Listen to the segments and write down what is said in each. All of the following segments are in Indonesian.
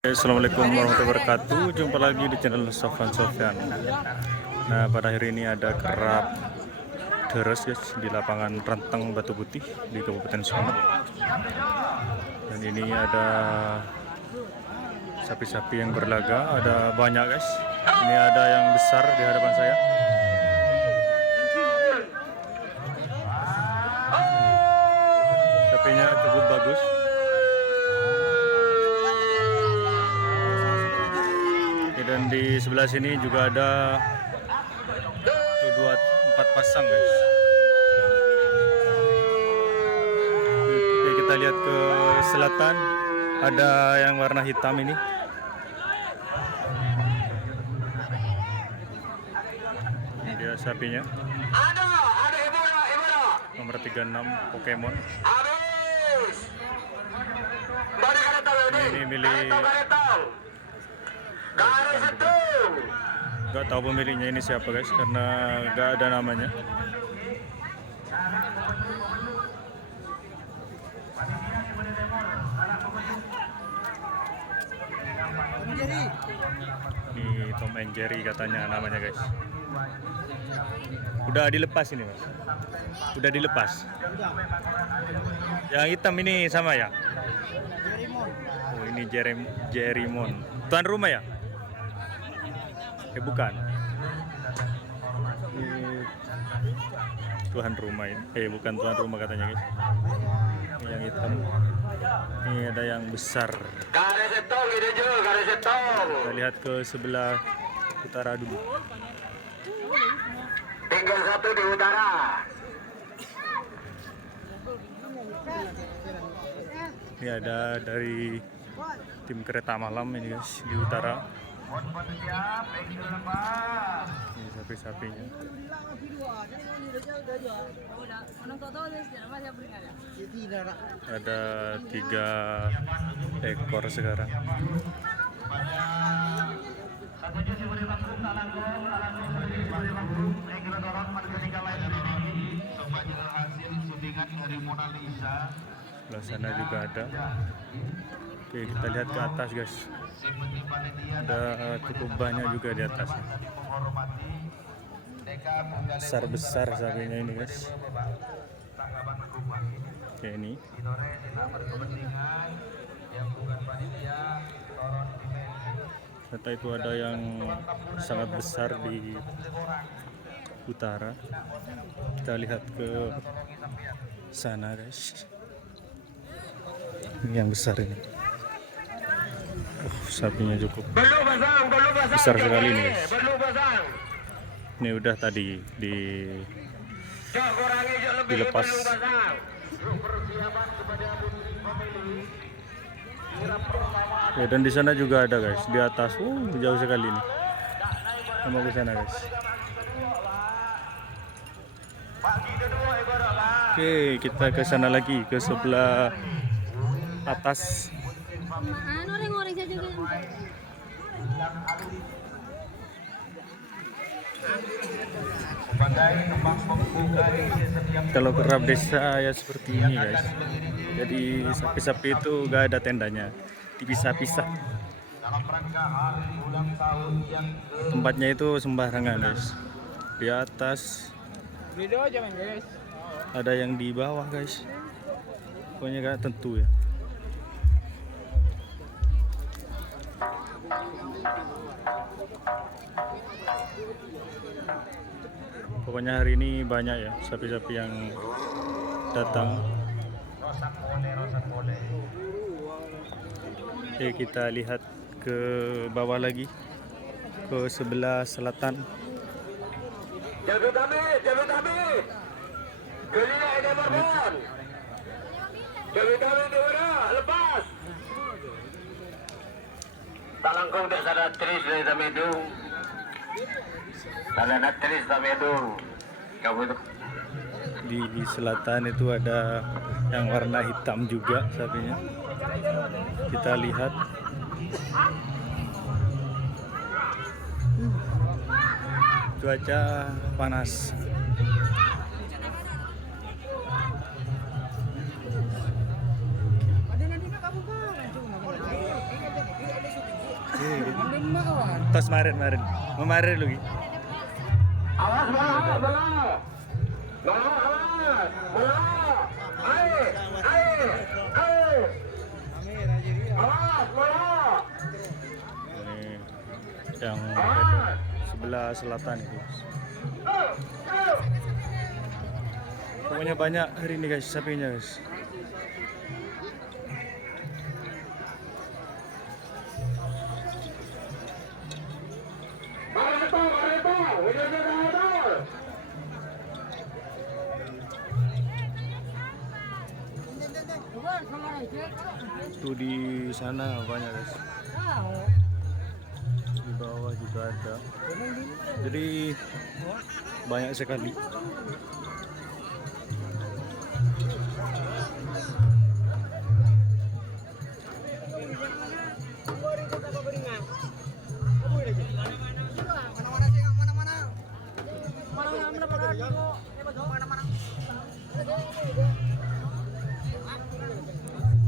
Assalamualaikum warahmatullahi wabarakatuh. Jumpa lagi di channel Sofwan Sofyan. Nah, pada hari ini ada kerap deres guys di lapangan Renteng Batu Putih di Kabupaten Sumeneb. Dan ini ada sapi-sapi yang berlaga, ada banyak guys. Ini ada yang besar di hadapan saya. Sapinya cukup bagus. Dan di sebelah sini juga ada 4 pasang guys. Oke, kita lihat ke selatan, ada yang warna hitam ini. Ini dia sapinya. Nomor 36 Pokemon. Ini milik Gak tahu pemiliknya ini siapa guys, karena gak ada namanya. Ini Tom and Jerry katanya namanya guys. Udah dilepas ini mas? Udah dilepas? Yang hitam ini sama ya? Oh ini Jerrymon. Tuan rumah ya? Bukan. Tuan rumah ini. Bukan tuan rumah katanya guys. Ini yang hitam. Ini ada yang besar. Kita lihat ke sebelah utara dulu. Tinggal satu di utara. Ini ada dari tim kereta malam ini guys di utara. Ini sapi-sapinya. Ada 3 ekor sekarang. Sebelah sana juga ada. Oke, kita lihat ke atas guys. Ada cukup banyak juga di atas. Besar-besar sapinya ini guys. Oke, ini. Ternyata itu ada yang sangat besar di utara. Kita lihat ke sana guys. Ini yang besar ini. Sapinya cukup besar sekali ini guys. Ini udah tadi dilepas. Ya, dan di sana juga ada guys, di atas. Jauh sekali ini. Kita mau ke sana guys. Oke, kita ke sana lagi, ke sebelah atas. Kalau kerap desa ya seperti ini guys. Jadi sapi-sapi itu gak ada tendanya, dipisah-pisah. Tempatnya itu sembarangan guys. Di atas ada yang di bawah guys. Pokoknya gak tentu ya. Pokoknya hari ini banyak ya sapi-sapi yang datang. Oke, kita lihat ke bawah lagi, ke sebelah selatan. Lepas. Talangkong tak sadar tris dari Tamedu. Sadar tris Tamedu. Di selatan itu ada yang warna hitam juga sapinya. Kita lihat. Cuaca panas. Tos marin. Memarin lu. Awas bola, bola. Bola, awas. Bola. Ayo. Awas bola. Ini yang sebelah selatan guys. Pokoknya banyak hari ini guys sapinya guys. Tuh di sana banyak guys. Di bawah juga ada. Jadi banyak sekali.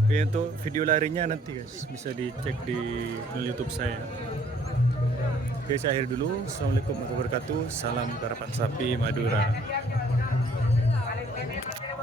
Oke, untuk video larinya nanti guys bisa dicek di YouTube saya. Oke, saya akhir dulu. Assalamualaikum warahmatullahi wabarakatuh. Salam karapan sapi Madura.